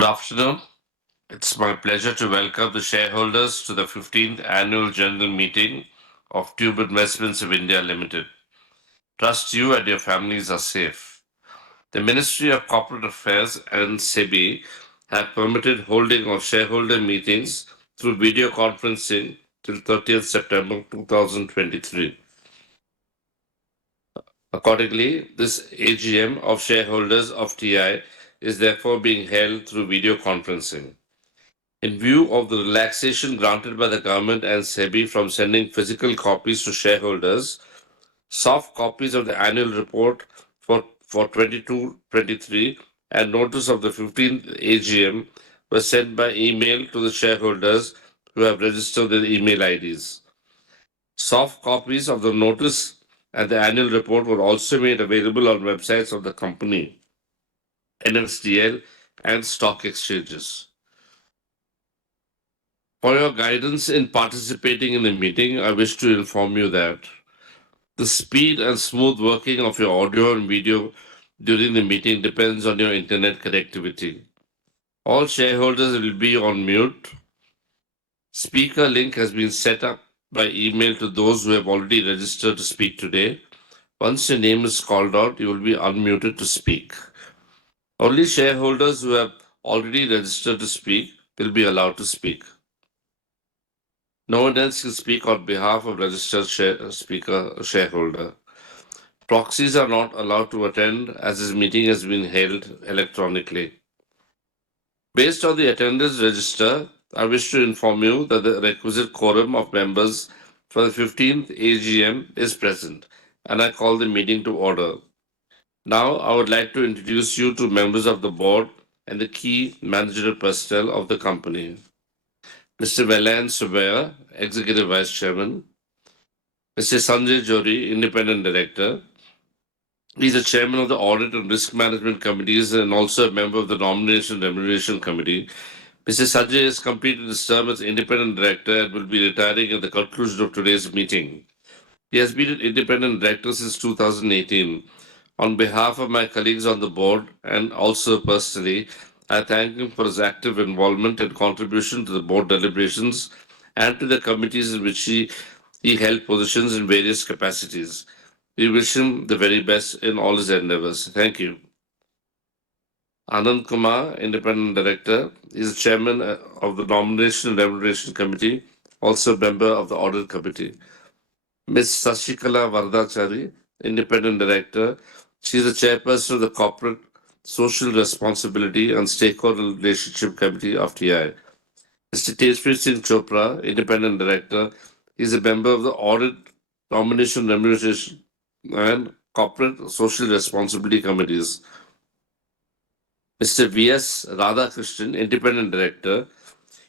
Good afternoon. It's my pleasure to welcome the shareholders to the 15th Annual General Meeting of Tube Investments of India Limited. Trust you and your families are safe. The Ministry of Corporate Affairs and SEBI have permitted holding of shareholder meetings through video conferencing till 30th September 2023. Accordingly, this AGM of shareholders of TI is therefore being held through video conferencing. In view of the relaxation granted by the government and SEBI from sending physical copies to shareholders, soft copies of the annual report for 22-23 and notice of the 15th AGM were sent by email to the shareholders who have registered their email IDs. Soft copies of the notice and the annual report were also made available on websites of the company, NSDL, and stock exchanges. For your guidance in participating in the meeting, I wish to inform you that the speed and smooth working of your audio and video during the meeting depends on your internet connectivity. All shareholders will be on mute. Speaker link has been set up by email to those who have already registered to speak today. Once your name is called out, you will be unmuted to speak. Only shareholders who have already registered to speak will be allowed to speak. No one else can speak on behalf of registered shareholder. Proxies are not allowed to attend as this meeting has been held electronically. Based on the attendance register, I wish to inform you that the requisite quorum of members for the 15th AGM is present, and I call the meeting to order. Now, I would like to introduce you to members of the board and the key managerial personnel of the company. Mr. Velan Subaya, Executive Vice Chairman. Mr. Sanjay Jori, Independent Director. He's the chairman of the Audit and Risk Management Committees and also a member of the Nomination and Remuneration Committee. Mr. Sanjay has completed his term as Independent Director and will be retiring at the conclusion of today's meeting. He has been an Independent Director since 2018. On behalf of my colleagues on the board and also personally, I thank him for his active involvement and contribution to the board deliberations and to the committees in which he held positions in various capacities. We wish him the very best in all his endeavors. Thank you. Anand Kumar, Independent Director, is the Chairman of the Nomination and Remuneration Committee, also member of the Audit Committee. Ms. Sashikala Vardachari, Independent Director, she is the Chairperson of the Corporate Social Responsibility and Stakeholder Relationship Committee of TI. Mr. Tejveer Singh Chopra, Independent Director, he is a member of the Audit, Nomination, Remuneration and Corporate Social Responsibility Committees. Mr. V.S. Radhakrishnan, Independent Director,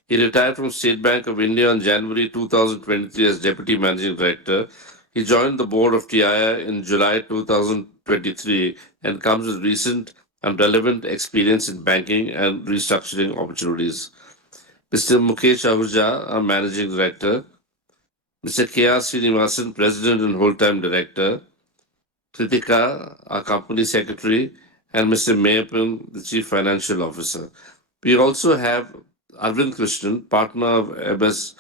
he retired from State Bank of India in January 2023 as Deputy Managing Director. He joined the board of TII in July 2023 and comes with recent and relevant experience in banking and restructuring opportunities. Mr. Mukesh Ahuja, our Managing Director. Mr. K.R. Srinivasan, President and Whole-Time Director. Kritika, our Company Secretary, and Mr. Mayappan, the Chief Financial Officer. We also have Arvind Krishnan, partner of MS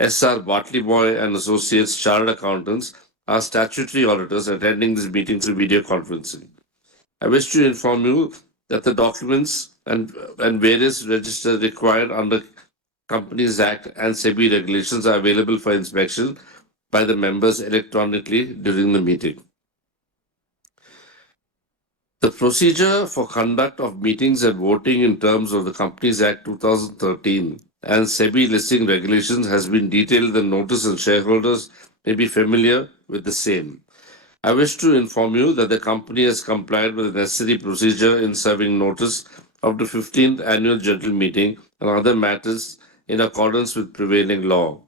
SR Bartley Boy and Associates Chartered Accountants, our statutory auditors attending this meeting through video conferencing. I wish to inform you that the documents and various registers required under Companies Act and SEBI regulations are available for inspection by the members electronically during the meeting. The procedure for conduct of meetings and voting in terms of the Companies Act 2013 and SEBI listing regulations has been detailed in notice and shareholders may be familiar with the same. I wish to inform you that the company has complied with the necessary procedure in serving notice of the 15th Annual General Meeting and other matters in accordance with prevailing law.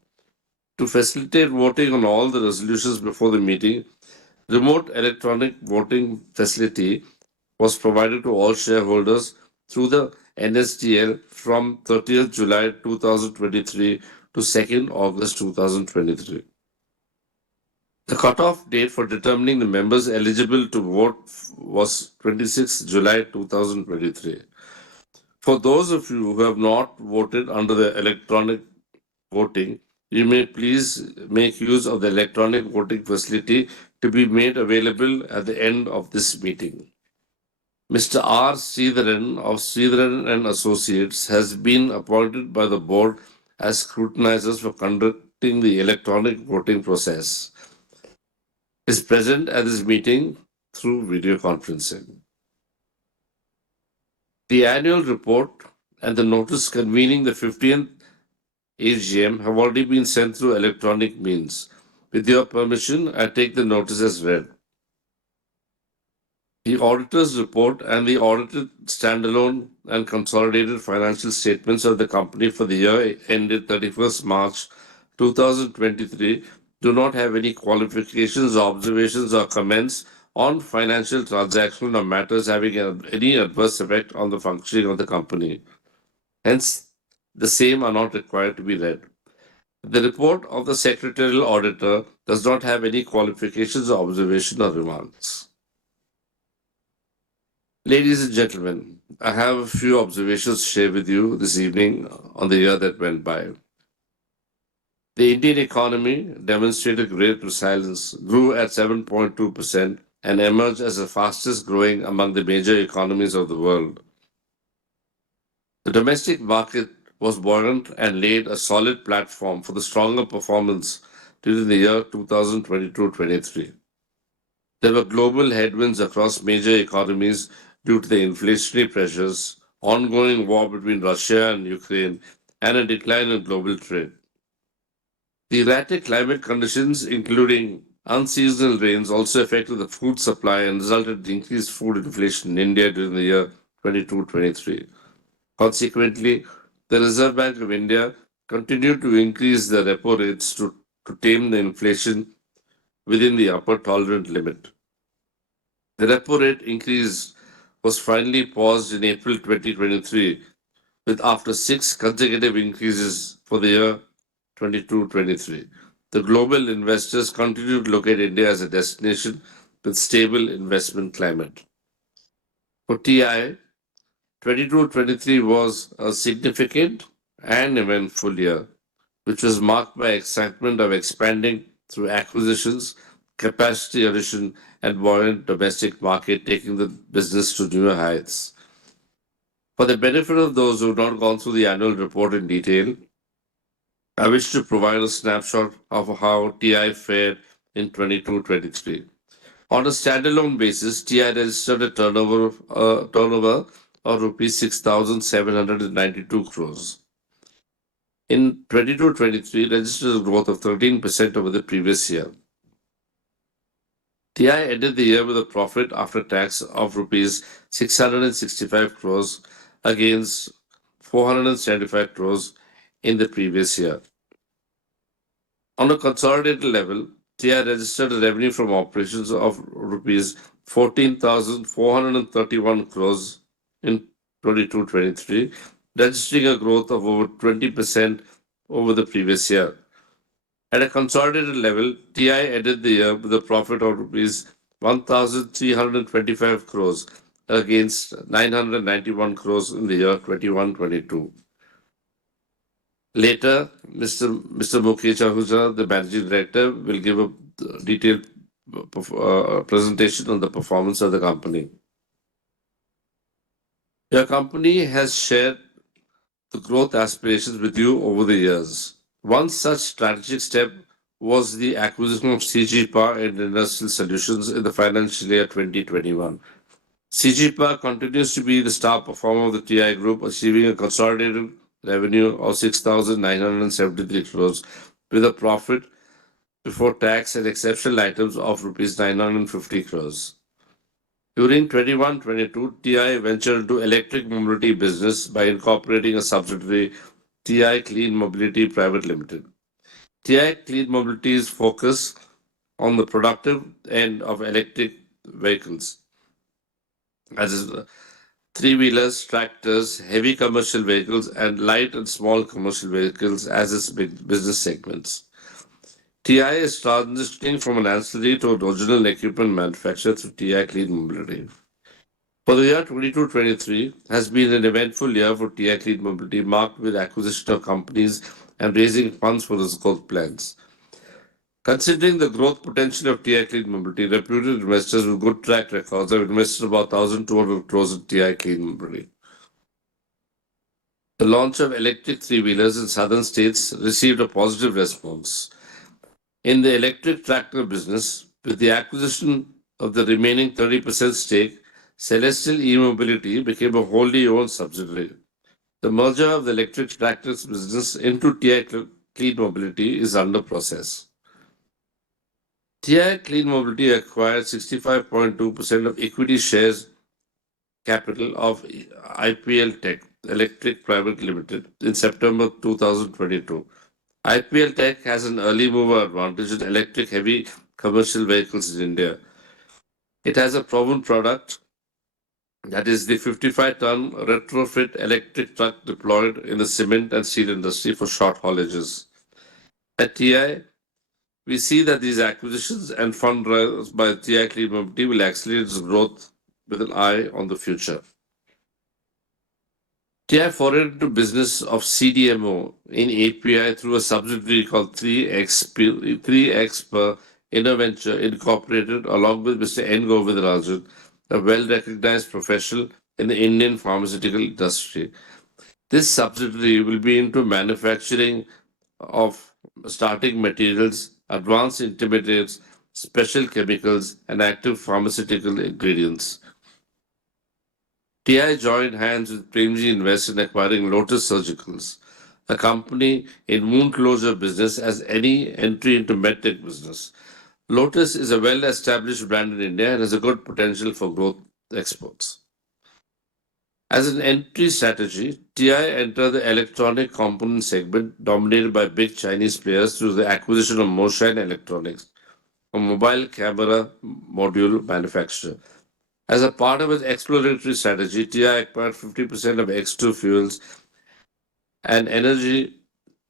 To facilitate voting on all the resolutions before the meeting, remote electronic voting facility was provided to all shareholders through the NSDL from 30th July 2023 to 2nd August 2023. The cutoff date for determining the members eligible to vote was 26 July 2023. For those of you who have not voted under the electronic voting, you may please make use of the electronic voting facility to be made available at the end of this meeting. Mr. R. Sridharan of Sridharan and Associates has been appointed by the board as scrutinizers for conducting the electronic voting process. Is present at this meeting through video conferencing. The annual report and the notice convening the 15th AGM have already been sent through electronic means. With your permission, I take the notice as read. The auditor's report and the audited standalone and consolidated financial statements of the company for the year ended 31st March 2023 do not have any qualifications, observations, or comments on financial transactions or matters having any adverse effect on the functioning of the company. Hence, the same are not required to be read. The report of the secretarial auditor does not have any qualifications, observations, or remarks. Ladies and gentlemen, I have a few observations to share with you this evening on the year that went by. The Indian economy demonstrated great resilience, grew at 7.2%, and emerged as the fastest growing among the major economies of the world. The domestic market was buoyant and laid a solid platform for the stronger performance during the year 2022-23. There were global headwinds across major economies due to the inflationary pressures, ongoing war between Russia and Ukraine, and a decline in global trade. The erratic climate conditions, including unseasonal rains, also affected the food supply and resulted in increased food inflation in India during the year 22-23. Consequently, the Reserve Bank of India continued to increase the repo rates to tame the inflation within the upper tolerant limit. The repo rate increase was finally paused in April 2023, with after six consecutive increases for the year 22-23. The global investors continue to look at India as a destination with stable investment climate. For TI, 22-23 was a significant and eventful year, which was marked by excitement of expanding through acquisitions, capacity addition, and buoyant domestic market taking the business to newer heights. For the benefit of those who have not gone through the annual report in detail, I wish to provide a snapshot of how TI fared in 22-23. On a standalone basis, TI registered a turnover of rupees 6,792 crores. In 22-23, registered a growth of 13% over the previous year. TI ended the year with a profit after tax of rupees 665 crores against 475 crores in the previous year. On a consolidated level, TI registered a revenue from operations of rupees 14,431 crores in 22-23, registering a growth of over 20% over the previous year. At a consolidated level, TI ended the year with a profit of rupees 1,325 crores against 991 crores in the year 21-22. Later, Mr. Mukesh Ahuja, the Managing Director, will give a detailed presentation on the performance of the company. Your company has shared the growth aspirations with you over the years. One such strategic step was the acquisition of CG Power and Industrial Solutions in the financial year 2021. CG Power continues to be the star performer of the TI Group, achieving a consolidated revenue of 6,973 crores with a profit before tax and exceptional items of rupees 950 crores. During 21-22, TI ventured into electric mobility business by incorporating a subsidiary, TI Clean Mobility Private Limited. TI Clean Mobility's focus on the productive end of electric vehicles, as is three-wheelers, tractors, heavy commercial vehicles, and light and small commercial vehicles as its big business segments. TI is transitioning from an ancillary to an original equipment manufacturer through TI Clean Mobility. For the year 22-23 has been an eventful year for TI Clean Mobility, marked with acquisition of companies and raising funds for its growth plans. Considering the growth potential of TI Clean Mobility, reputed investors with good track records have invested about 1,200 crores in TI Clean Mobility. The launch of electric three-wheelers in southern states received a positive response. In the electric tractor business, with the acquisition of the remaining 30% stake, Celestial E-Mobility became a wholly owned subsidiary. The merger of the electric tractors business into TI Clean Mobility is under process. TI Clean Mobility acquired 65.2% of equity shares capital of IPL Tech Electric Private Limited in September 2022. IPL Tech has an early mover advantage in electric heavy commercial vehicles in India. It has a proven product, that is the 55-ton retrofit electric truck deployed in the cement and steel industry for short haulages. At TI, we see that these acquisitions and fundraisers by TI Clean Mobility will accelerate its growth with an eye on the future. TI forayed into business of CDMO in API through a subsidiary called 3X per Innoventure Incorporated, along with Mr. N. Govindarajan, a well-recognized professional in the Indian pharmaceutical industry. This subsidiary will be into manufacturing of starting materials, advanced intermediates, special chemicals, and active pharmaceutical ingredients. TI joined hands with Premji Invest in acquiring Lotus Surgicals, a company in wound closure business as any entry into medtech business. Lotus is a well-established brand in India and has a good potential for growth exports. As an entry strategy, TI entered the electronic component segment dominated by big Chinese players through the acquisition of Moshine Electronics, a mobile camera module manufacturer. As a part of its exploratory strategy, TI acquired 50% of X2 Fuels, an energy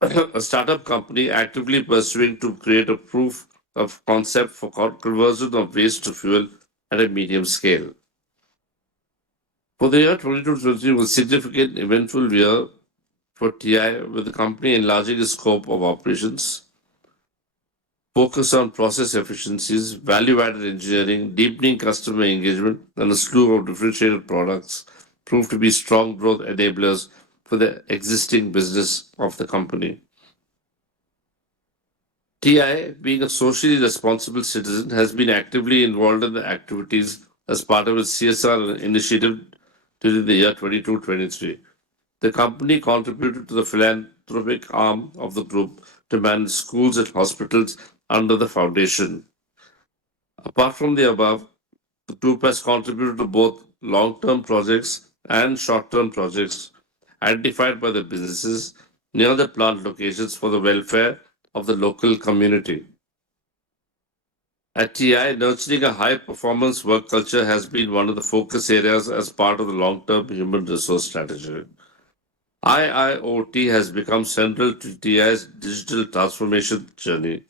a startup company actively pursuing to create a proof of concept for conversion of waste to fuel at a medium scale. For the year 2023 was a significant eventful year for TI, with the company enlarging its scope of operations, focus on process efficiencies, value-added engineering, deepening customer engagement, and a slew of differentiated products proved to be strong growth enablers for the existing business of the company. TI, being a socially responsible citizen, has been actively involved in the activities as part of its CSR initiative during the year 22-23. The company contributed to the philanthropic arm of the group to manage schools and hospitals under the foundation. Apart from the above, the group has contributed to both long term projects and short term projects identified by the businesses near the plant locations for the welfare of the local community. At TI, nurturing a high performance work culture has been one of the focus areas as part of the long term human resource strategy. IIoT has become central to TI's digital transformation journey.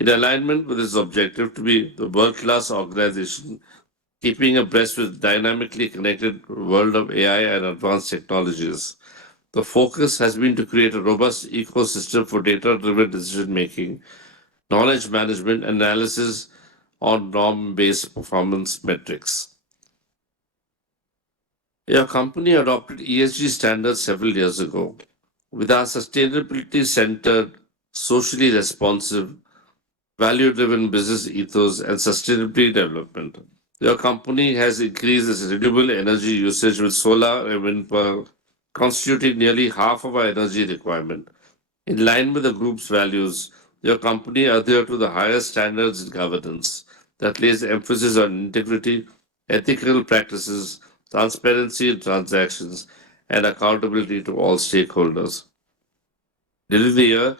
In alignment with its objective to be the world class organization, keeping abreast with dynamically connected world of AI and advanced technologies. The focus has been to create a robust ecosystem for data driven decision making, knowledge management, and analysis on norm based performance metrics. Your company adopted ESG standards several years ago. With our sustainability centered, socially responsive, value driven business ethos, and sustainability development, your company has increased its renewable energy usage with solar and wind power, constituting nearly half of our energy requirement. In line with the group's values, your company adheres to the highest standards in governance that lays emphasis on integrity, ethical practices, transparency in transactions, and accountability to all stakeholders. During the year,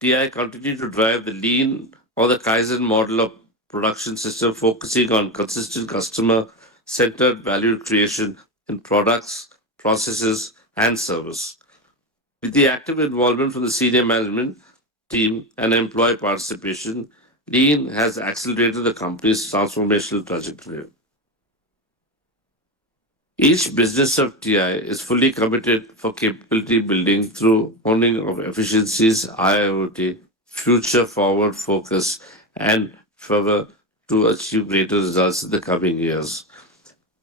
TI continued to drive the lean or the Kaizen model of production system, focusing on consistent customer centered value creation in products, processes, and service. With the active involvement from the senior management team and employee participation, Lean has accelerated the company's transformational trajectory. Each business of TI is fully committed for capability building through owning of efficiencies, IoT, future forward focus, and further to achieve greater results in the coming years.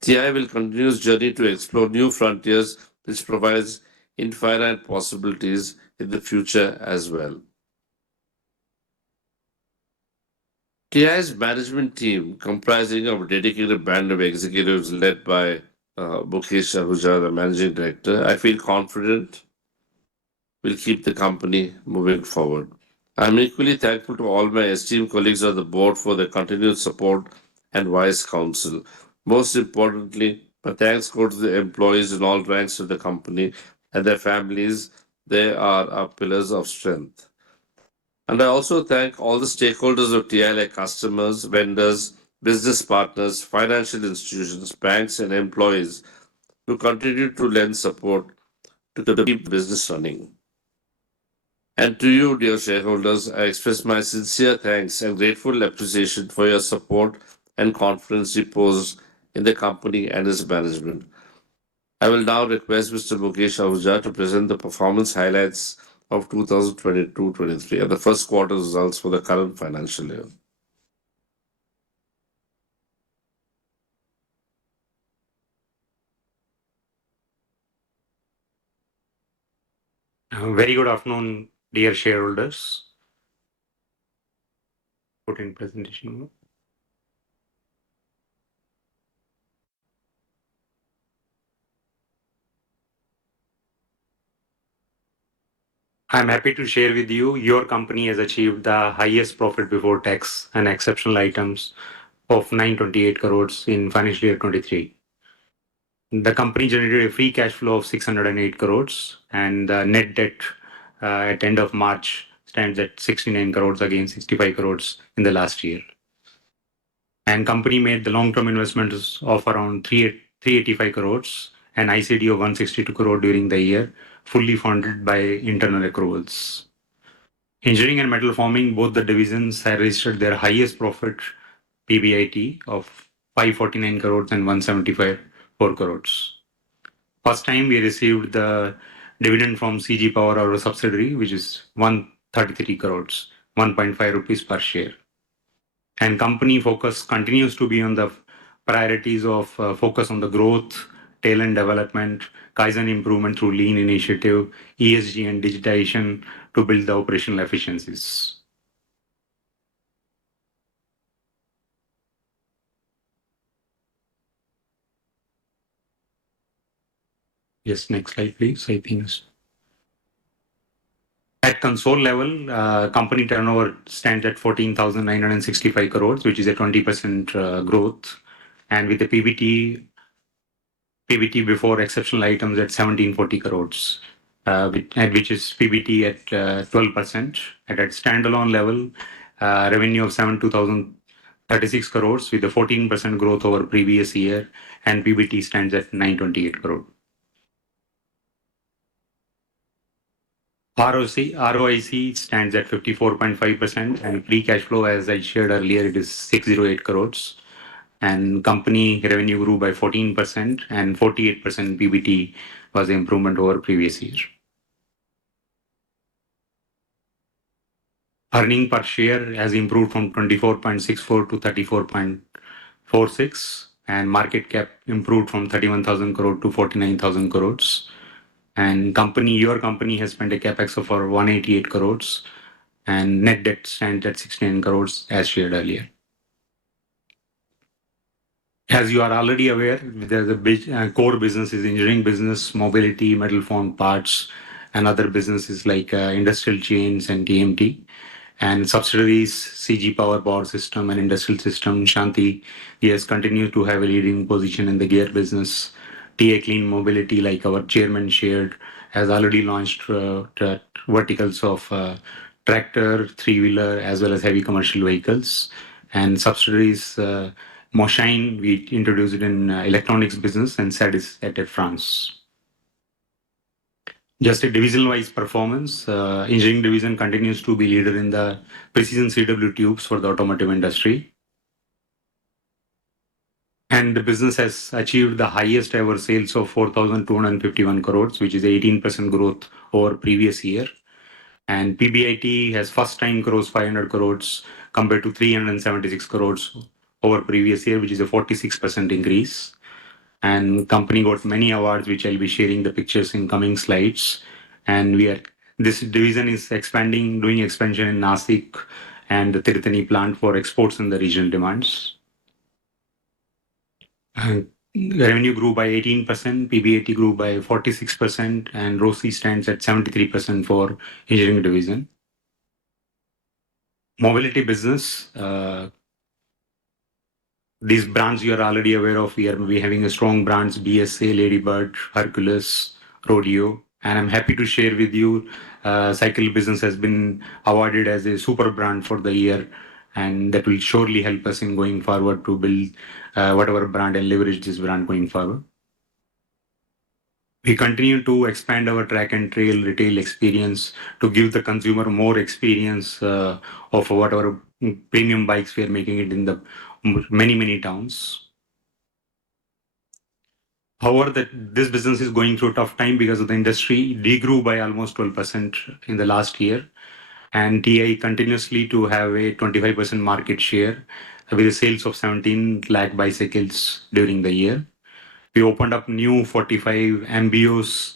TI will continue its journey to explore new frontiers, which provides infinite possibilities in the future as well. TI's management team, comprising of a dedicated band of executives led by Mukesh Ahuja, the managing director, I feel confident will keep the company moving forward. I'm equally thankful to all my esteemed colleagues on the board for their continued support and wise counsel. Most importantly, my thanks go to the employees in all ranks of the company and their families. They are our pillars of strength. And I also thank all the stakeholders of TI like customers, vendors, business partners, financial institutions, banks, and employees who continue to lend support to keep business running. And to you, dear shareholders, I express my sincere thanks and grateful appreciation for your support and confidence reposed in the company and its management. I will now request Mr. Mukesh Ahuja to present the performance highlights of 2022-23 and the first quarter results for the current financial year. Very good afternoon, dear shareholders. Put in presentation mode. I'm happy to share with you your company has achieved the highest profit before tax and exceptional items of 928 crores in financial year 23. The company generated a free cash flow of 608 crores and the net debt at end of March stands at 69 crores against 65 crores in the last year. And company made the long-term investments of around 385 crores and ICD of 162 crore during the year, fully funded by internal accruals. Engineering and metal forming, both the divisions have registered their highest profit PBIT of 549 crores and 174 crores. First time we received the dividend from CG Power, our subsidiary, which is 133 crores, 1.5 rupees per share. And company focus continues to be on the priorities of focus on the growth, talent development, Kaizen improvement through lean initiative, ESG and digitization to build the operational efficiencies. Yes, next slide, please. I think at console level, company turnover stands at 14,965 crores, which is a 20% growth, and with the PBT before exceptional items at 1740 crores, which is PBT at 12%. At a standalone level, revenue of 72,036 crores with a 14% growth over previous year, and PBT stands at 928 crore. ROIC stands at 54.5%, and free cash flow, as I shared earlier, it is 608 crores. And company revenue grew by 14% and 48% PBT was the improvement over previous year. Earning per share has improved from 24.64 to 34.46, and market cap improved from 31,000 crore to 49,000 crores. And your company has spent a capex of over 188 crores, and net debt stands at 16 crores as shared earlier. As you are already aware, there's a big core business is engineering business, mobility, metal formed parts, and other businesses like industrial chains and TMT. And subsidiaries, CG Power System and Industrial System, Shanti, yes, continue to have a leading position in the gear business. TA Clean Mobility, like our chairman shared, has already launched verticals of tractor, three-wheeler, as well as heavy commercial vehicles. And subsidiaries, Moshine, we introduced it in electronics business, and SAD is at France. Just a division-wise performance, engineering division continues to be leader in the precision CW tubes for the automotive industry. And the business has achieved the highest ever sales of 4,251 crores, which is 18% growth over previous year. And PBIT has first time crossed 500 crores compared to 376 crores over previous year, which is a 46% increase. And company got many awards, which I'll be sharing the pictures in coming slides. And this division is expanding, doing expansion in Nasik and the Tirthani plant for exports and the regional demands. And revenue grew by 18%, PBIT grew by 46%, and ROCE stands at 73% for engineering division. Mobility business, these brands you are already aware of. We having a strong brands: BSA, Ladybird, Hercules, Rodeo, and I'm happy to share with you. Cycle business has been awarded as a super brand for the year, and that will surely help us in going forward to build whatever brand and leverage this brand going forward. We continue to expand our track and trail retail experience to give the consumer more experience of whatever premium bikes we are making it in the many towns. However, this business is going through a tough time because of the industry degrew by almost 12% in the last year, and TI continuously to have a 25% market share with the sales of 17 lakh bicycles during the year. We opened up new 45 MBOs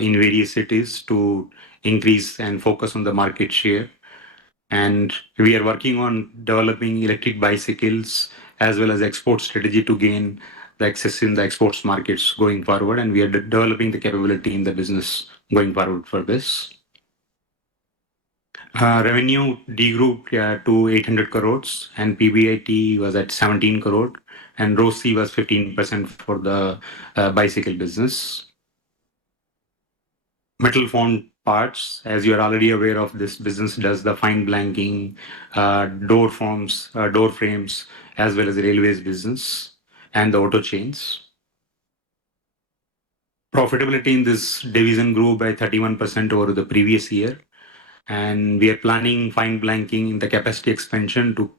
in various cities to increase and focus on the market share. And we are working on developing electric bicycles as well as export strategy to gain the access in the exports markets going forward. And we are developing the capability in the business going forward for this. Revenue degrew to 800 crores and PBIT was at 17 crore and ROCE was 15% for the bicycle business. Metal formed parts, as you are already aware of, this business does the fine blanking, door forms, door frames, as well as the railways business and the auto chains. Profitability in this division grew by 31% over the previous year, and we are planning fine blanking in the capacity expansion to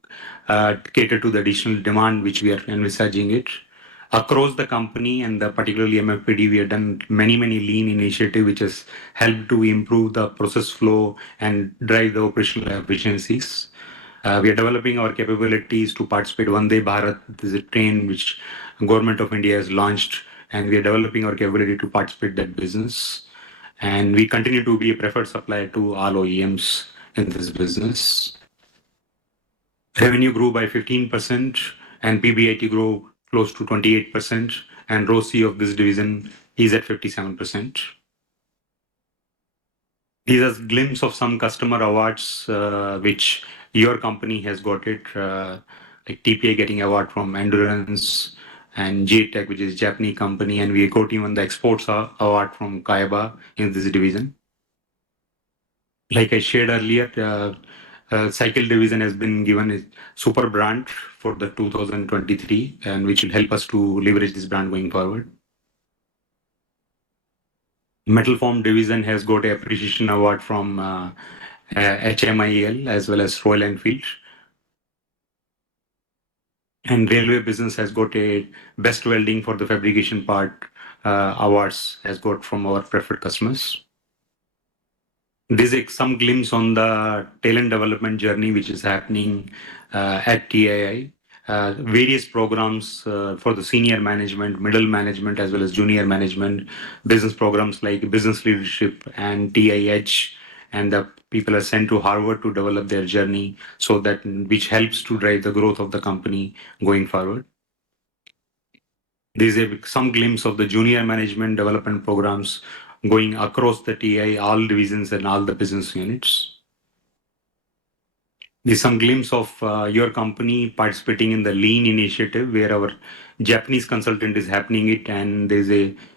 cater to the additional demand which we are envisaging it. Across the company and particularly MFPD, we have done many lean initiative which has helped to improve the process flow and drive the operational efficiencies. We are developing our capabilities to participate. Vande Bharat is a train which Government of India has launched, and we are developing our capability to participate that business. And we continue to be a preferred supplier to all OEMs in this business. Revenue grew by 15% and PBIT grew close to 28%, and ROCE of this division is at 57%. These are glimpse of some customer awards which your company has got it, like TPA getting award from Endurance and JTech, which is Japanese company, and we got even the exports award from Kaiba in this division. Like I shared earlier, cycle division has been given a super brand for the 2023, and which will help us to leverage this brand going forward. Metal Form division has got a appreciation award from HMIL as well as Royal Enfield. And railway business has got a best welding for the fabrication part awards has got from our preferred customers. This is some glimpse on the talent development journey which is happening at TII. Various programs for the senior management, middle management, as well as junior management, business programs like business leadership and TI Edge, and the people are sent to Harvard to develop their journey, so that which helps to drive the growth of the company going forward. This is some glimpse of the junior management development programs going across the TI, all divisions and all the business units. There's some glimpse of your company participating in the lean initiative where our Japanese consultant is happening it, and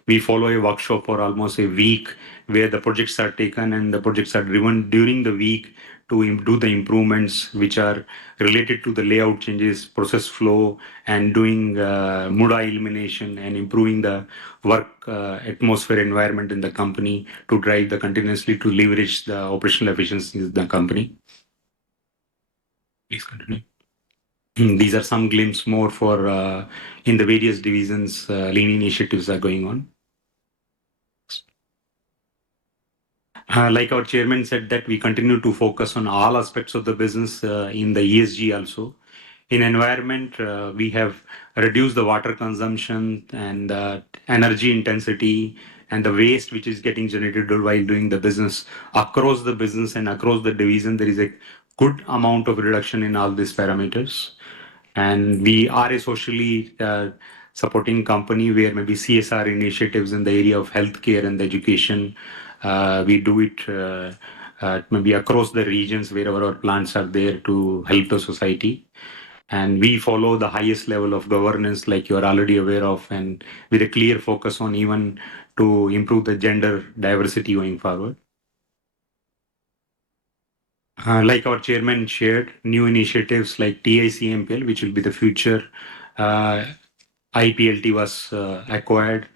we follow a workshop for almost a week where the projects are taken and the projects are driven during the week to do the improvements which are related to the layout changes, process flow, and doing muda elimination and improving the work atmosphere environment in the company to drive the continuously to leverage the operational efficiencies of the company. Please continue. These are some glimpses more for in the various divisions lean initiatives are going on. Like our chairman said, that we continue to focus on all aspects of the business in the ESG also. In environment, we have reduced the water consumption and energy intensity and the waste which is getting generated while doing the business across the business and across the division. There is a good amount of reduction in all these parameters, and we are a socially supporting company where maybe CSR initiatives in the area of healthcare and education. We do it maybe across the regions wherever our plants are there to help the society. And we follow the highest level of governance, like you are already aware of, and with a clear focus on even to improve the gender diversity going forward. Like our chairman shared, new initiatives like TICMPL, which will be the future uh, IPLT was acquired,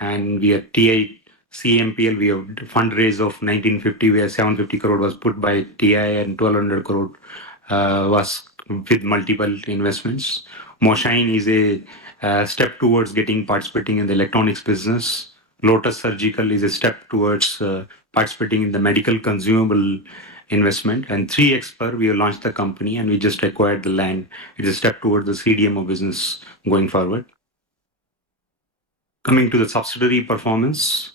and we have TI CMPL. We have fundraise of 1950, where 750 crore was put by TI and 1200 crore was with multiple investments. Moshine is a step towards getting participating in the electronics business. Lotus Surgical is a step towards participating in the medical consumable investment. And 3Xper, we have launched the company and we just acquired the land. It's a step towards the CDMO business going forward. Coming to the subsidiary performance,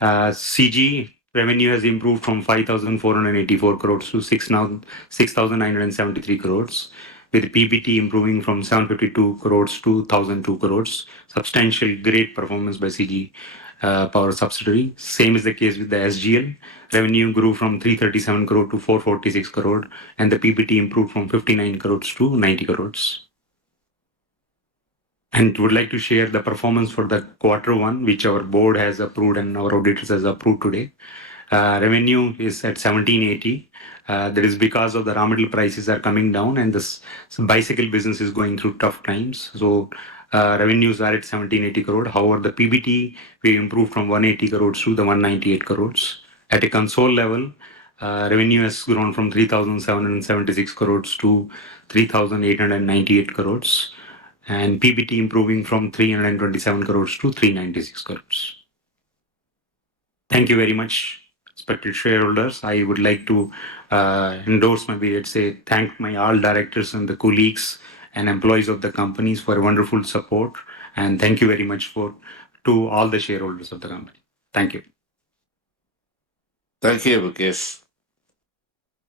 CG revenue has improved from 5,484 crores to 6,973 crores, with PBT improving from 752 crores to 1,002 crores. Substantial great performance by CG Power subsidiary. Same is the case with the SGL. Revenue grew from 337 crore to 446 crore, and the PBT improved from 59 crores to 90 crores. And would like to share the performance for the quarter one, which our board has approved and our auditors has approved today. Revenue is at 1780. That is because of the raw material prices are coming down and this bicycle business is going through tough times. So revenues are at 1780 crore. However, the PBT we improved from 180 crores to the 198 crores. At a console level, revenue has grown from 3,776 crores to 3,898 crores, and PBT improving from 327 crores to 396 crores. Thank you very much, respected shareholders. I would like to endorse, maybe let's say, thank my all directors and the colleagues and employees of the companies for wonderful support. And thank you very much for to all the shareholders of the company. Thank you. Thank you, Mukesh.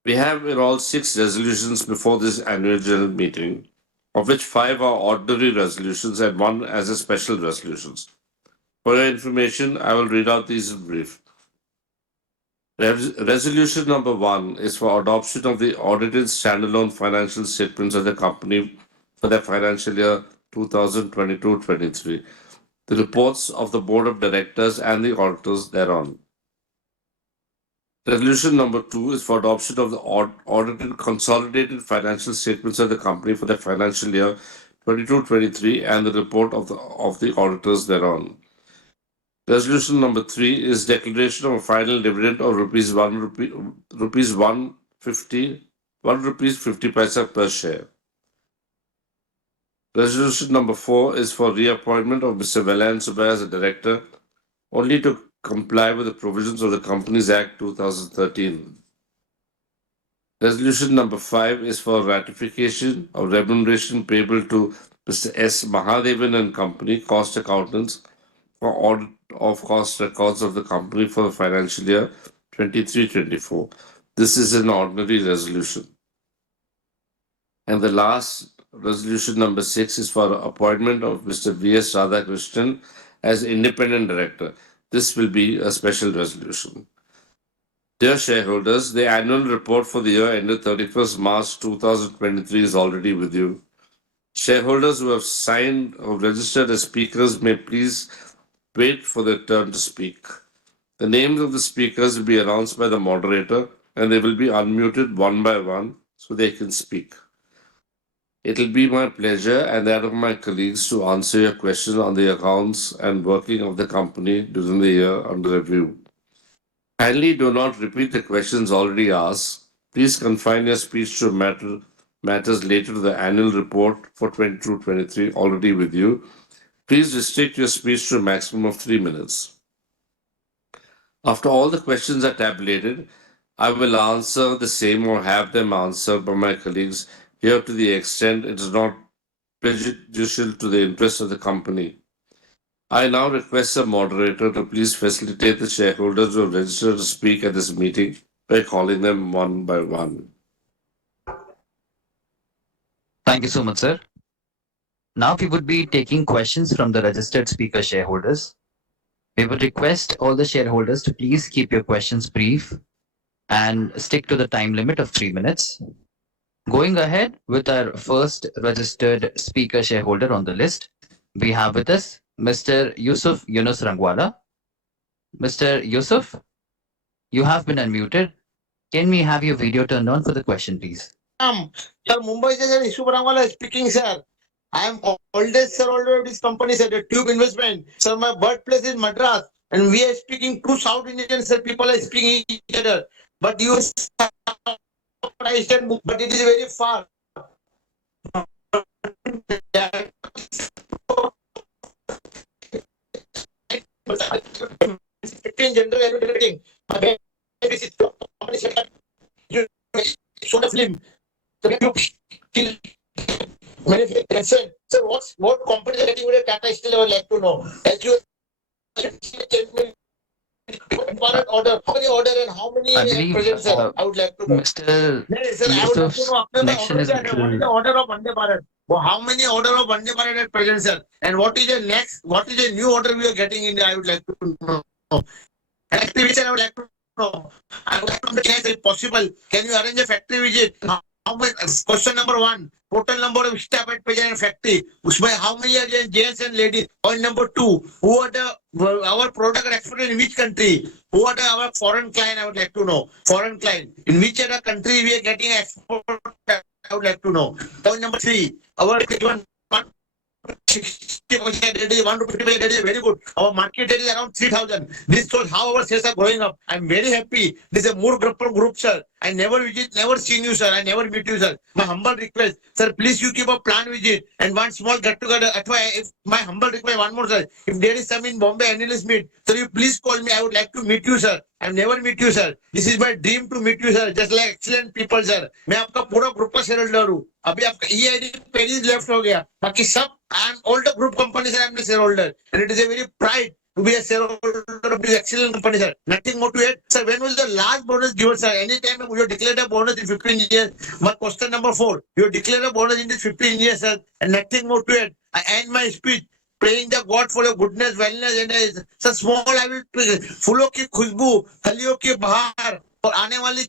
We have in all 6 resolutions before this annual general meeting, of which 5 are ordinary resolutions and 1 as a special resolutions. For your information, I will read out these in brief. Resolution number 1 is for adoption of the audited standalone financial statements of the company for the financial year 2022-23, the reports of the board of directors and the auditors thereon. Resolution number 2 is for adoption of the audited consolidated financial statements of the company for the financial year 22-23 and the report of the auditors thereon. Resolution number 3 is declaration of a final dividend of rupees 150 rupees 50 paisa per share. Resolution number 4 is for reappointment of Mr. Vellayan Subbiah as a director only to comply with the provisions of the Companies Act 2013. Resolution number 5 is for ratification of remuneration payable to Mr. S. Mahadevan and Company, cost accountants, for audit of cost records of the company for the financial year 23-24. This is an ordinary resolution. And the last resolution number 6 is for appointment of Mr. V.S. Radhakrishnan as independent director. This will be a special resolution. Dear shareholders, the annual report for the year ended 31st March 2023 is already with you. Shareholders who have signed or registered as speakers may please wait for their turn to speak. The names of the speakers will be announced by the moderator and they will be unmuted one by one so they can speak. It will be my pleasure and that of my colleagues to answer your questions on the accounts and working of the company during the year under review. Kindly do not repeat the questions already asked. Please confine your speech to a matter matters later to the annual report for 22-23 already with you. Please restrict your speech to a maximum of 3 minutes. After all the questions are tabulated, I will answer the same or have them answered by my colleagues here to the extent it is not prejudicial to the interests of the company. I now request the moderator to please facilitate the shareholders who have registered to speak at this meeting by calling them one by one. Thank you so much, sir. Now we would be taking questions from the registered speaker shareholders. We would request all the shareholders to please keep your questions brief and stick to the time limit of 3 minutes. Going ahead with our first registered speaker shareholder on the list, we have with us Mr. Yusuf Yunus Rangwala. Mr. Yusuf, you have been unmuted. Can we have your video turned on for the question, please? Sir, Mumbai sir, Yusuf Rangwala speaking, sir. I am oldest shareholder of this company, sir, the Tube Investment. Sir, my birthplace is Madras, and we are speaking two South Indians, sir. People are speaking each other. But you, I said, but it is very far. 15 general advertising. My baby is company sector. You show the film. So you kill manufacturer. Sir, what company are getting with a Tata Steel? I would like to know. As you important order, how many order and how many I believe present, sir? I would like to know. Mr. No, sir, I would like to Yusuf's know after the connection order, is sir, what is little. the order of Vande Bharat? Well, how many order of Vande Bharat at present, sir? And what is the next? What is the new order we are getting in? I would like to know. And activation, I would like to know. I would like to know, if possible. Can you arrange a factory visit? How much? Question number one. Total number of staff at present factory. Usme how many are gents and ladies? Point number two. Who are our product exported in which country? Who are our foreign client? I would like to know. Foreign client. In which other country we are getting export? I would like to know. Point number three. Our 60% daily, 1 to 50% daily, very good. Our market daily is around 3,000. This shows how our sales are going up. I'm very happy. This is a more group, sir. I never visit, never seen you, sir. I never meet you, sir. My humble request, sir, please you keep a plan visit and one small get together. If my humble request, one more, sir. If there is some in Bombay analyst meet, sir, you please call me. I would like to meet you, sir. I've never met you, sir. This is my dream to meet you, sir. Just like excellent people, sir. मैं आपका पूरा group का share holder हूँ. अभी आपका EID page left हो गया. बाकी सब and all the group companies I am the shareholder, and it is a very pride to be a shareholder of this excellent company, sir. Nothing more to add, sir. When was the last bonus given, sir? Anytime you declared a bonus in 15 years. My question number 4, you declared a bonus in this 15 years, sir, and nothing more to add. I end my speech praying the God for your goodness, wellness, and sir, small I will फूलों की खुशबू, फलियों की बहार और आने वाली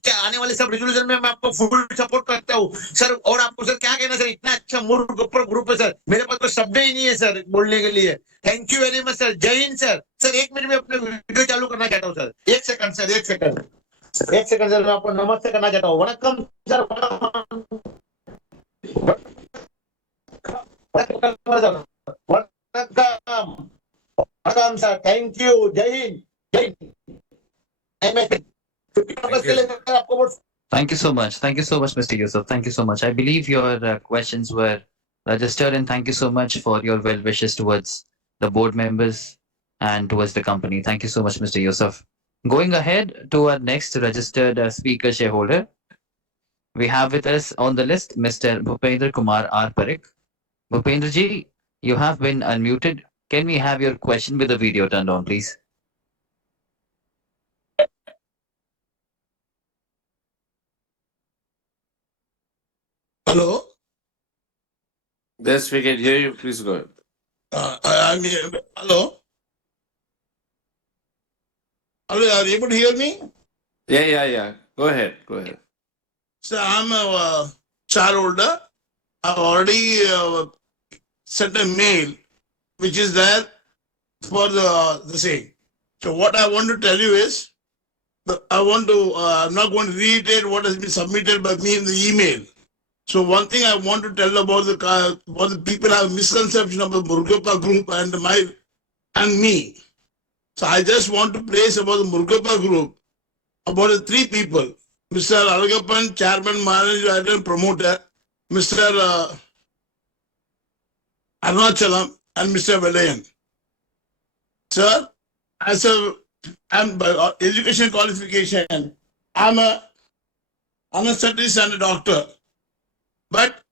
सब resolution में मैं आपको फुल सपोर्ट करता हूँ, सर. और आपको सर क्या कहना, सर, इतना अच्छा मूर्ख ग्रुप है, सर. मेरे पास तो शब्द ही नहीं है, सर, बोलने के लिए. Thank you very much, sir. जय हिंद, सर. सर, 1 मिनट में अपने वीडियो चालू करना चाहता हूँ, sir. 1 second, sir. 1 second. 1 second, sir. मैं आपको नमस्ते करना चाहता हूँ. Vanakkam, sir. Vanakkam, Vanakkam, sir. Thank you. जय हिंद. जय Hind. Thank you so much. Thank you so much, Mr. Yusuf. Thank you so much. I believe your questions were registered, and thank you so much for your well wishes towards the board members and towards the company. Thank you so much, Mr. Yusuf. Going ahead to our next registered speaker shareholder, we have with us on the list Mr. Bhupendra Kumar R. Parekh. Bhupendra ji, you have been unmuted. Can we have your question with the video turned on, please? Hello. Yes, we can hear you. Please go ahead. I'm here. Hello. Hello. Are you able to hear me? Yeah. Go ahead. Go ahead. So I'm a shareholder. I've already sent a mail, which is there for the same. So what I want to tell you is, I'm not going to reiterate what has been submitted by me in the email. So one thing I want to tell about the people have misconception about the Murugappa group and me. So I just want to place about the Murugappa group, about the 3 people, Mr. Alagappan, chairman, manager, and promoter, Mr. Arunachalam and Mr. Velayan. Sir, as a I'm by education qualification, I'm a anesthetist and a doctor. But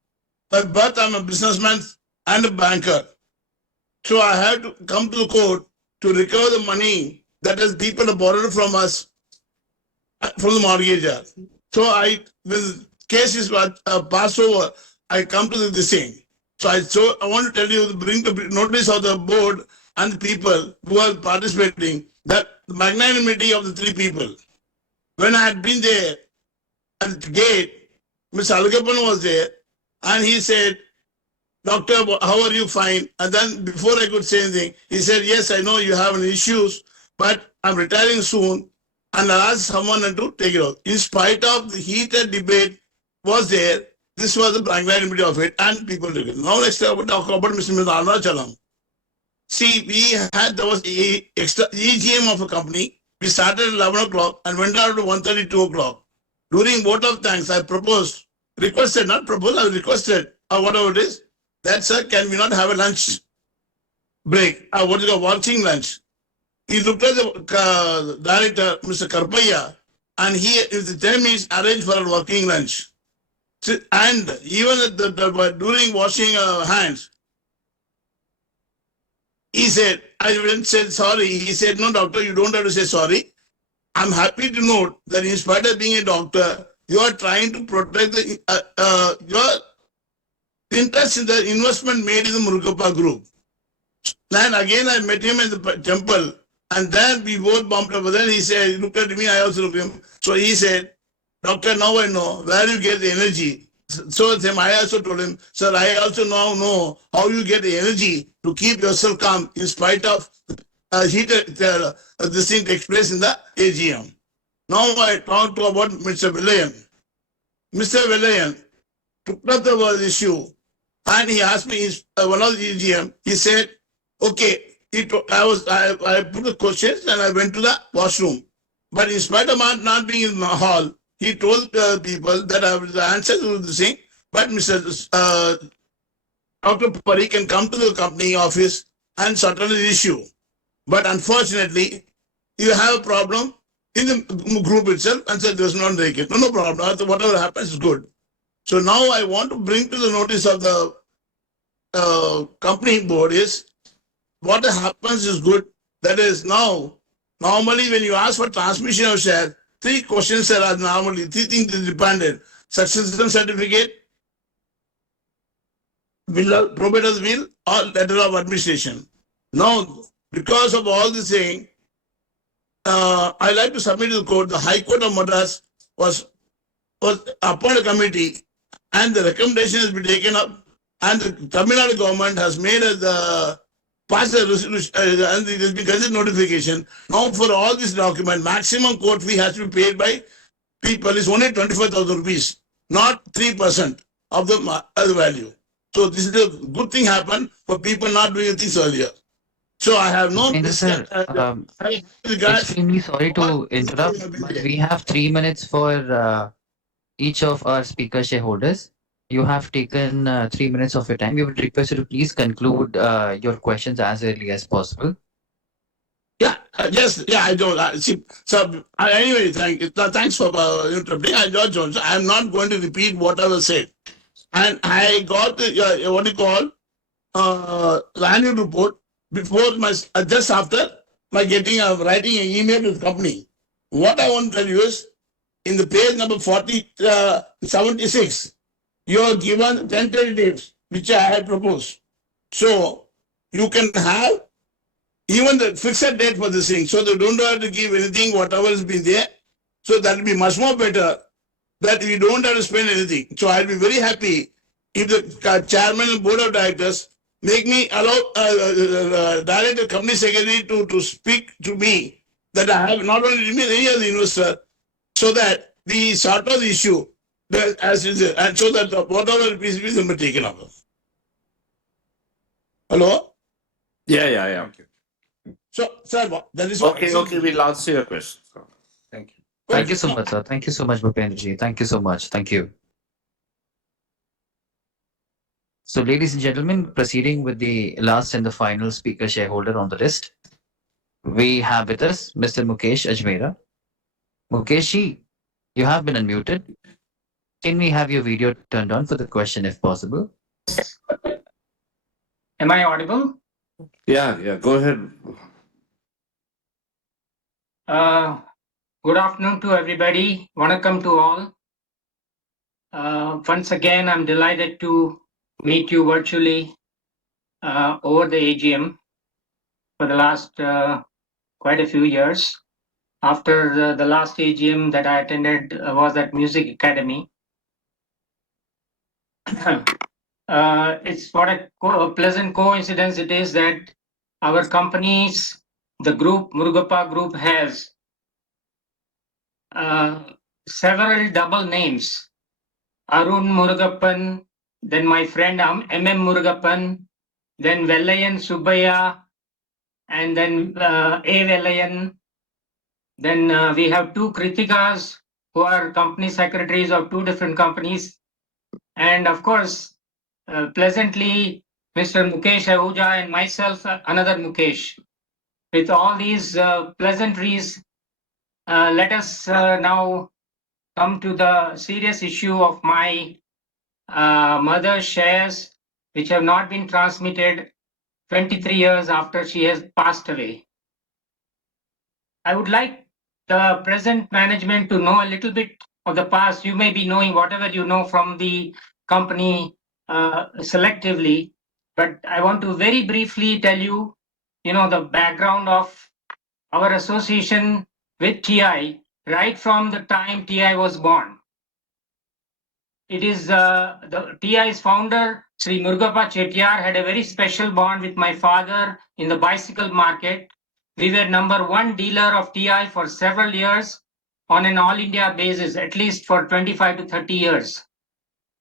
by birth, I'm a businessman and a banker. So I have to come to the court to recover the money that is people have borrowed from us from the mortgager. So when case is passed over, I come to this thing. So I want to tell you, bring the notice of the board and the people who are participating that the magnanimity of the three people. When I had been there at the gate, Mr. Alagapan was there, and he said, "Doctor, how are you? Fine." And then before I could say anything, he said, "Yes, I know you have issues, but I'm retiring soon, and I'll ask someone to take it out." In spite of the heated debate was there, this was the magnanimity of it, and people took it. Now let's talk about Mr. Arunachalam. See, there was a extra AGM of a company. We started at 11 o'clock and went out to 1:30, 2 o'clock. During vote of thanks, I requested, I requested, or whatever it is, that, sir, can we not have a lunch break? What is it, watching lunch? He looked at the director, Mr. Karpaya, and the time is arranged for a working lunch. And even during washing hands, he said, I even said sorry. He said, "No, doctor, you don't have to say sorry. I'm happy to note that in spite of being a doctor, you are trying to protect your interest in the investment made in the Murugappa group." Then again, I met him in the temple, and then we both bumped up. Then he said, he looked at me, I also looked at him. So he said, "Doctor, now I know where you get the energy." So I also told him, "Sir, I also now know how you get the energy to keep yourself calm in spite of this thing takes place in the AGM." Now I talked about Mr. Velayan. Mr. Velayan took up the issue, and he asked me one of the AGM. He said, "Okay." I put the questions and I went to the washroom. But in spite of not being in the hall, he told people that the answers were the same. But Mr. Dr. Pari can come to the company office and settle the issue. But unfortunately, you have a problem in the group itself, and said there's not like it. No problem. Whatever happens is good. So now I want to bring to the notice of the company board is what happens is good. That is now, normally when you ask for transmission of share, three questions are normally, three things are dependent. Succession certificate, probator's will, or letter of administration. Now, because of all this thing, I like to submit to the court. The High Court of Madras was appointed a committee, and the recommendation has been taken up, and the Tamil Nadu government has made passed a resolution, and it has been considered notification. Now, for all this document, maximum court fee has to be paid by people is only 25,000 rupees, not 3% of the value. So this is a good thing happened for people not doing things earlier. So I have no. Sir, extremely sorry to interrupt, but we have 3 minutes for each of our speaker shareholders. You have taken 3 minutes of your time. We would request you to please conclude your questions as early as possible. Yeah, yes, yeah, I don't see. So anyway, thanks for interrupting. I George Jones. I am not going to repeat what I was said, and I got the what you call the annual report before just after my writing an email to the company. What I want to tell you is, in the page number 76, you are given tentatives which I had proposed. So you can have even the fixed date for this thing, so they don't have to give anything, whatever has been there. So that will be much more better, that we don't have to spend anything. So I'll be very happy if the chairman and board of directors make me allow direct the company secretary to speak to me, that I have not only any other investor, so that we sort out the issue as is, and so that whatever piece will be taken up. Hello? Yeah. So, sir, that is Okay, we'll answer your question. Thank you. Thank you so much, sir. Thank you so much, Bhupendraji. Thank you so much. Thank you. So, ladies and gentlemen, proceeding with the last and the final speaker shareholder on the list, we have with us Mr. Mukesh Ajmera. Mukeshi, you have been unmuted. Can we have your video turned on for the question if possible? Am I audible? Yeah, go ahead. Good afternoon to everybody. Vanakkam to all. Once again, I'm delighted to meet you virtually over the AGM for the last quite a few years. After the last AGM that I attended was at Music Academy. It's what a pleasant coincidence it is that our companies, the group, Murugappa Group, has several double names. Arun Murugappan, then my friend M.M. Murugappan, then Vellayan Subbaya, and then A. Vellayan. Then we have two Kritikas who are company secretaries of two different companies. And of course, pleasantly, Mr. Mukesh Ahuja and myself, another Mukesh. With all these pleasantries, let us now come to the serious issue of my mother's shares, which have not been transmitted 23 years after she has passed away. I would like the present management to know a little bit of the past. You may be knowing whatever you know from the company selectively, but I want to very briefly tell you, the background of our association with TI right from the time TI was born. It is the TI's founder, Sri Murugappa Chettiar, had a very special bond with my father in the bicycle market. We were number one dealer of TI for several years on an all India basis, at least for 25 to 30 years.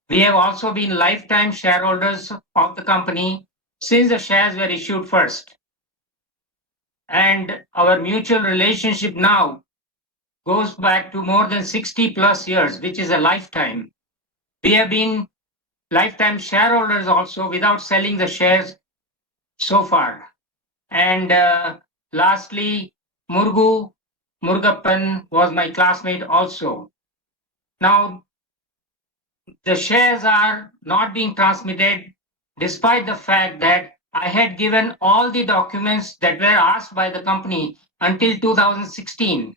We have also been lifetime shareholders of the company since the shares were issued first. And our mutual relationship now goes back to more than 60 plus years, which is a lifetime. We have been lifetime shareholders also without selling the shares so far. And lastly, Murugappan was my classmate also. Now, the shares are not being transmitted despite the fact that I had given all the documents that were asked by the company until 2016.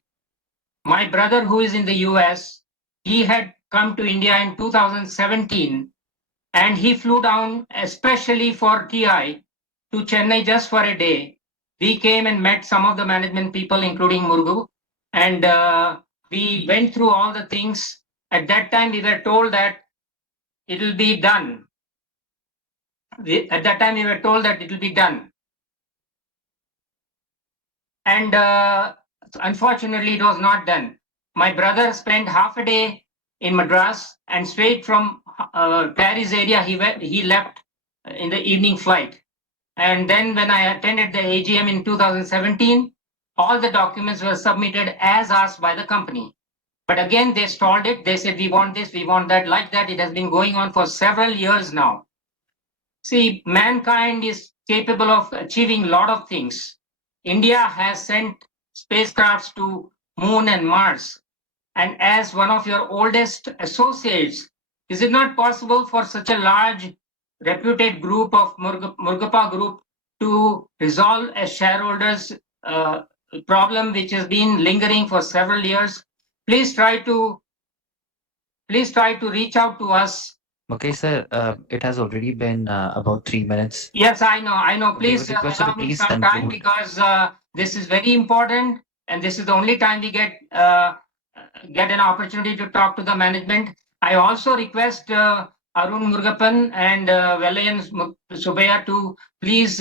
My brother, who is in the US, he had come to India in 2017 and he flew down especially for TI to Chennai just for a day. We came and met some of the management people, including Murugu, and we went through all the things. At that time, we were told that it will be done. At that time, we were told that it will be done. And unfortunately, it was not done. My brother spent half a day in Madras and straight from Paris area, he left in the evening flight. And then when I attended the AGM in 2017, all the documents were submitted as asked by the company. But again, they stalled it. They said, we want this, we want that, like that. It has been going on for several years now. See, mankind is capable of achieving a lot of things. India has sent spacecrafts to Moon and Mars. And as one of your oldest associates, is it not possible for such a large reputed group of Murugappa Group to resolve a shareholders problem which has been lingering for several years? Please try to reach out to us. Okay, sir, it has already been about 3 minutes. Yes, I know. We Please would request you to allow me please some time conclude. because this is very important and this is the only time we get an opportunity to talk to the management. I also request Arun Murugappan and Vellayan Subbaya to please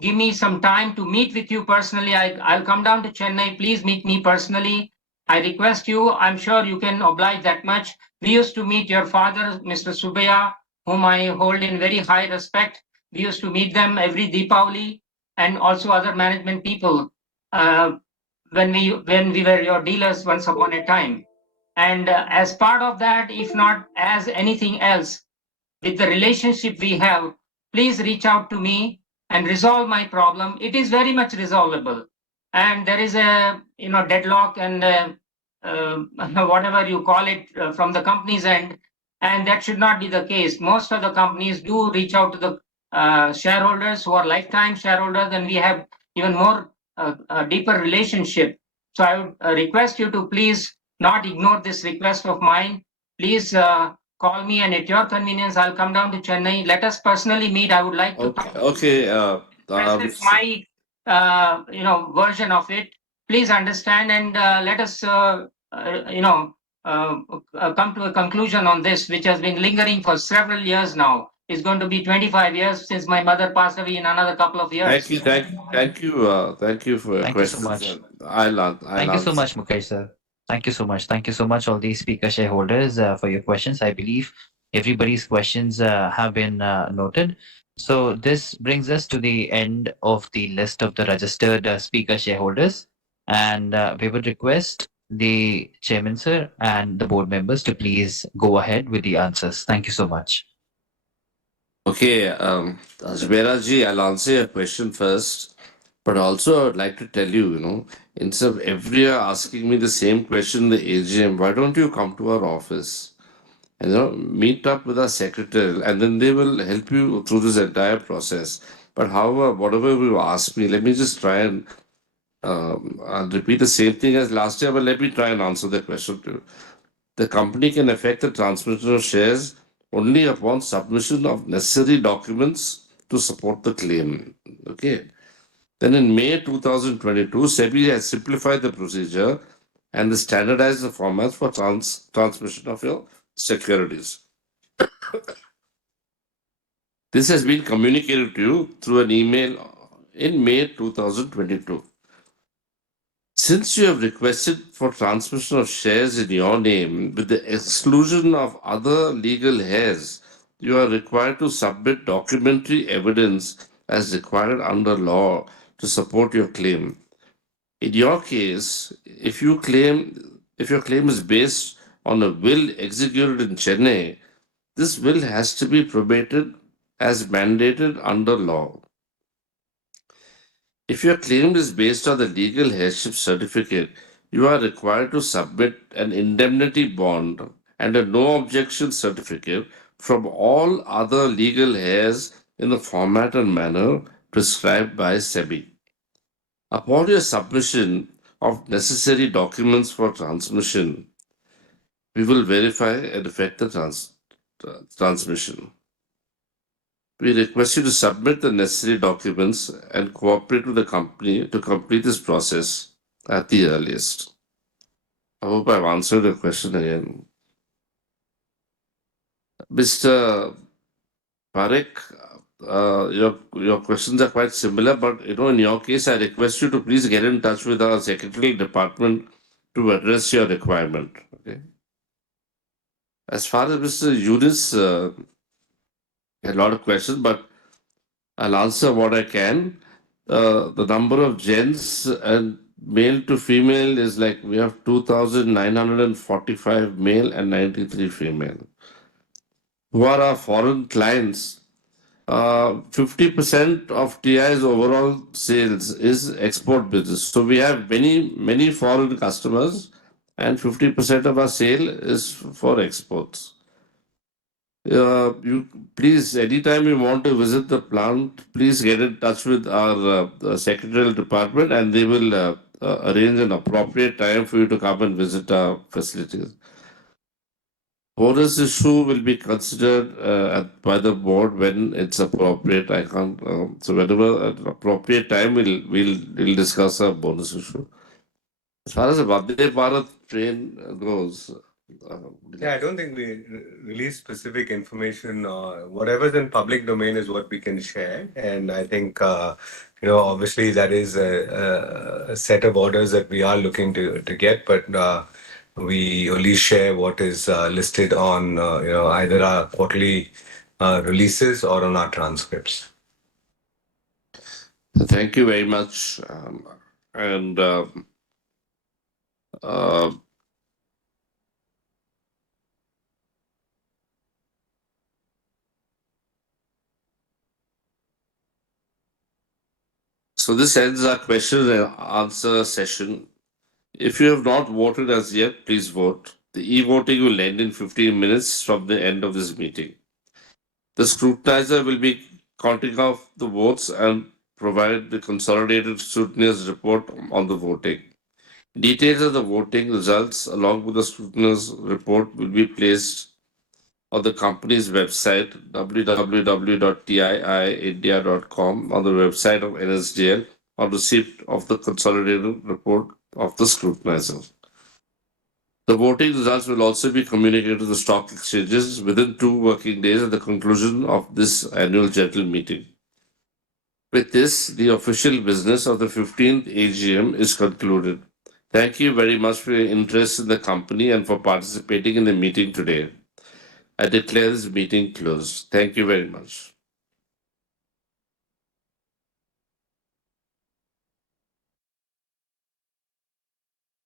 give me some time to meet with you personally. I'll come down to Chennai. Please meet me personally. I request you. I'm sure you can oblige that much. We used to meet your father, Mr. Subbaya, whom I hold in very high respect. We used to meet them every Deepavali and also other management people when we were your dealers once upon a time. And as part of that, if not as anything else, with the relationship we have, please reach out to me and resolve my problem. It is very much resolvable. And there is a deadlock and whatever you call it from the company's end, and that should not be the case. Most of the companies do reach out to the shareholders who are lifetime shareholders, and we have even more a deeper relationship. So I would request you to please not ignore this request of mine. Please call me, and at your convenience, I'll come down to Chennai. Let us personally meet. I would like to present my version of it. Please understand and let us come to a conclusion on this, which has been lingering for several years now. It's going to be 25 years since my mother passed away in another couple of years. Thank you, thank you for your Thank you so questions. much. I'll Thank you so answer. much, Mukesh sir. Thank you so much. Thank you so much, all these speaker shareholders, for your questions. I believe everybody's questions have been noted. So this brings us to the end of the list of the registered speaker shareholders, and we would request the chairman sir and the board members to please go ahead with the answers. Thank you so much. Okay, Ajmera ji, I'll answer your question first. But also, I would like to tell you, instead of every year asking me the same question in the AGM, why don't you come to our office and meet up with our secretary, and then they will help you through this entire process. But however, whatever you ask me, let me just try and I'll repeat the same thing as last year, but let me try and answer the question to you. The company can effect the transmission of shares only upon submission of necessary documents to support the claim. Okay. Then in May 2022, SEBI has simplified the procedure and they standardized the formats for transmission of your securities. This has been communicated to you through an email in May 2022. Since you have requested for transmission of shares in your name with the exclusion of other legal heirs, you are required to submit documentary evidence as required under law to support your claim. In your case, if your claim is based on a will executed in Chennai, this will has to be probated as mandated under law. If your claim is based on the legal heirship certificate, you are required to submit an indemnity bond and a no objection certificate from all other legal heirs in the format and manner prescribed by SEBI. Upon your submission of necessary documents for transmission, we will verify and effect the transmission. We request you to submit the necessary documents and cooperate with the company to complete this process at the earliest. I hope I've answered your question again. Mr. Parekh, your questions are quite similar, but in your case, I request you to please get in touch with our secretarial department to address your requirement. Okay. As far as Mr. Yunus, a lot of questions, but I'll answer what I can. The number of gens and male to female is like we have 2,945 male and 93 female. Who are our foreign clients? 50% of TI's overall sales is export business. So we have many foreign customers, and 50% of our sale is for exports. You please, anytime you want to visit the plant, please get in touch with our secretarial department, and they will arrange an appropriate time for you to come and visit our facilities. Bonus issue will be considered by the board when it's appropriate. I can't. So whenever at an appropriate time, we'll discuss a bonus issue. As far as the Vande Bharat train goes. Yeah, I don't think we release specific information. Whatever's in public domain is what we can share, and I think obviously that is a set of orders that we are looking to get, but we only share what is listed on either our quarterly releases or on our transcripts. Thank you very much, and. Uh, So this ends our question and answer session. If you have not voted as yet, please vote. The e-voting will end in 15 minutes from the end of this meeting. The scrutinizer will be counting off the votes and provide the consolidated scrutineer's report on the voting. Details of the voting results along with the scrutineer's report will be placed on the company's website www.tiiindia.com on the website of NSDL on receipt of the consolidated report of the scrutinizer. The voting results will also be communicated to the stock exchanges within 2 working days at the conclusion of this annual general meeting. With this, the official business of the 15th AGM is concluded. Thank you very much for your interest in the company and for participating in the meeting today. I declare this meeting closed. Thank you very much.